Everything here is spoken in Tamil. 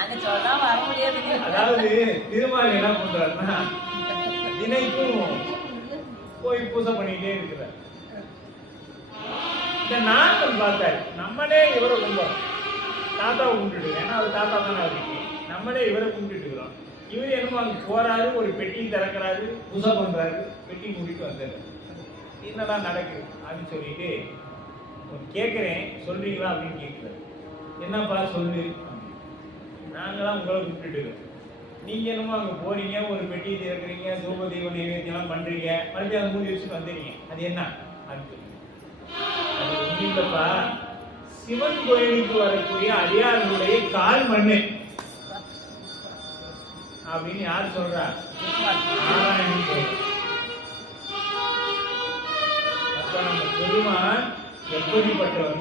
அங்க சொன்னா வர முடியாதுங்க. அதாவது திருமால் என்ன பண்றாருன்னா தினைக்கும் போய் பூஜை பண்ணிட்டே இருக்கிறார். இந்த நாட்கள் பார்த்தாரு நம்மளே இவரை கும்பிடுறோம். தாத்தாவை கும்பிட்டுட்டு ஏன்னா அது தாத்தா தானே அவருக்கு. நம்மளே இவரை கும்பிட்டுட்டு இருக்கிறோம். இவர் என்னமோ அங்க போறாரு ஒரு பெட்டி திறக்கிறாரு பூஜை பண்றாரு பெட்டி மூடிட்டு வந்துடுறாரு என்னதான் நடக்குது? அப்படின்னு சொல்லிட்டு கேட்குறேன் சொல்றீங்களா? அப்படின்னு கேட்குறாரு என்னப்பா சொல்லு நாங்களாம் உங்களை கூப்பிட்டுட்டு நீங்க என்னமோ அங்க போறீங்க ஒரு பெட்டி திறக்கிறீங்க தூப தீப நைவேத்தியம்லாம் பண்றீங்க. மறுபடியும் அதை மூடி வச்சுட்டு வந்துடுறீங்க. அது என்ன? அது இல்லப்பா. சிவன் கோயிலுக்கு வரக்கூடிய அடியார்களுடைய கால் மண்ணு. அப்படின்னு யார் சொல்றா. அப்ப நம்ம பெருமான் எப்படிப்பட்டவர்?